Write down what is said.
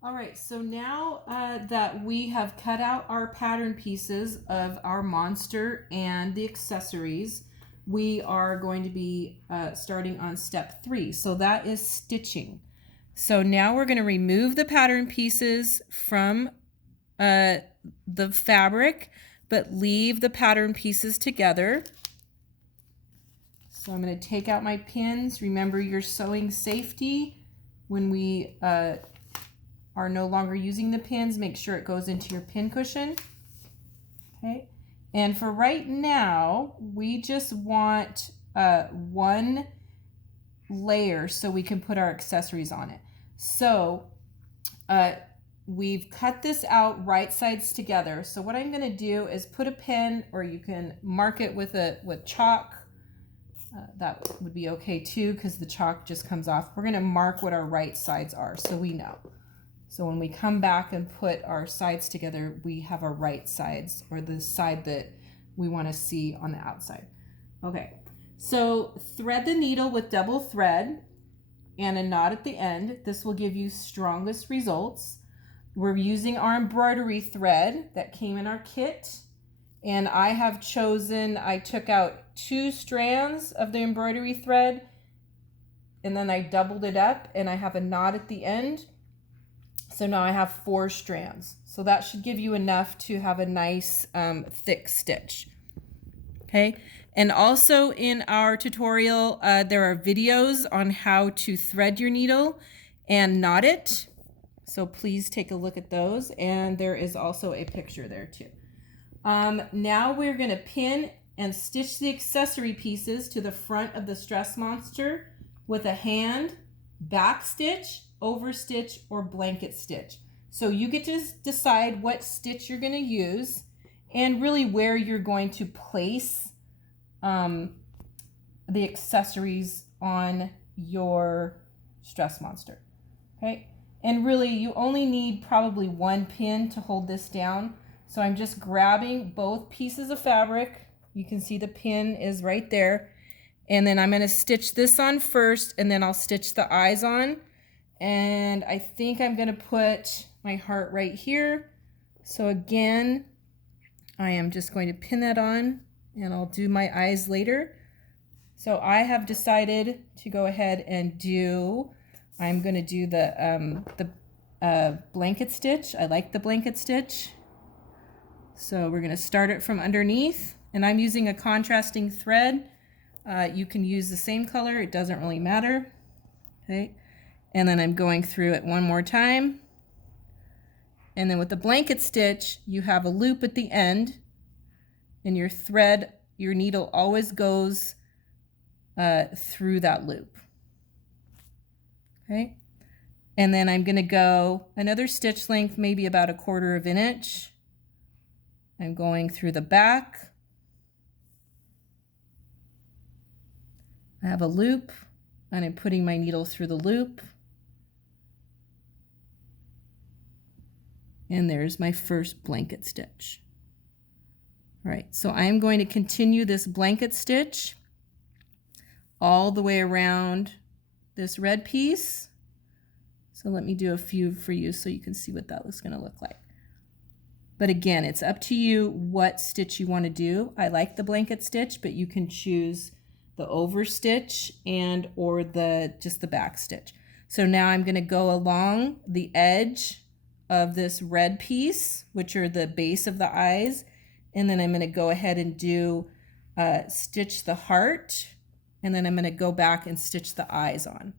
All right, so now that we have cut out our pattern pieces of our monster and the accessories, we are going to be starting on step 3. So that is stitching. So now we're going to remove the pattern pieces from the fabric, but leave the pattern pieces together. So I'm going to take out my pins. Remember your sewing safety. When we are no longer using the pins, make sure it goes into your pin cushion. Okay. And for right now, we just want one layer so we can put our accessories on it. So we've cut this out right sides together. So what I'm going to do is put a pin, or you can mark it with chalk. That would be okay too, because the chalk just comes off. We're going to mark what our right sides are so we know. So when we come back and put our sides together, we have our right sides, or the side that we want to see on the outside. Okay, so thread the needle with double thread and a knot at the end. This will give you strongest results. We're using our embroidery thread that came in our kit. And I have chosen, I took out 2 strands of the embroidery thread, and then I doubled it up, and I have a knot at the end. So now I have 4 strands. So that should give you enough to have a nice thick stitch. Okay. And also in our tutorial, there are videos on how to thread your needle and knot it. So please take a look at those. And there is also a picture there too. Now we're going to pin and stitch the accessory pieces to the front of the Stress Monster with a hand, back stitch, over stitch, or blanket stitch. So you get to decide what stitch you're going to use and really where you're going to place the accessories on your Stress Monster. Okay, and really you only need probably 1 pin to hold this down. So I'm just grabbing both pieces of fabric. You can see the pin is right there. And then I'm going to stitch this on first, and then I'll stitch the eyes on. And I think I'm going to put my heart right here. So again, I am just going to pin that on, and I'll do my eyes later. So I have decided to go ahead and I'm going to do the blanket stitch. I like the blanket stitch. So we're going to start it from underneath, and I'm using a contrasting thread. You can use the same color, it doesn't really matter. Okay, and then I'm going through it one more time. And then with the blanket stitch, you have a loop at the end, and your thread, your needle always goes through that loop. Okay, and then I'm going to go another stitch length, maybe about 1/4 of an inch. I'm going through the back. I have a loop, and I'm putting my needle through the loop. And there's my first blanket stitch. All right, so I'm going to continue this blanket stitch all the way around this red piece. So let me do a few for you so you can see what that was going to look like. But again, it's up to you what stitch you want to do. I like the blanket stitch, but you can choose the over stitch and or just the back stitch. So now I'm going to go along the edge of this red piece, which are the base of the eyes, and then I'm going to go ahead and stitch the heart, and then I'm going to go back and stitch the eyes on.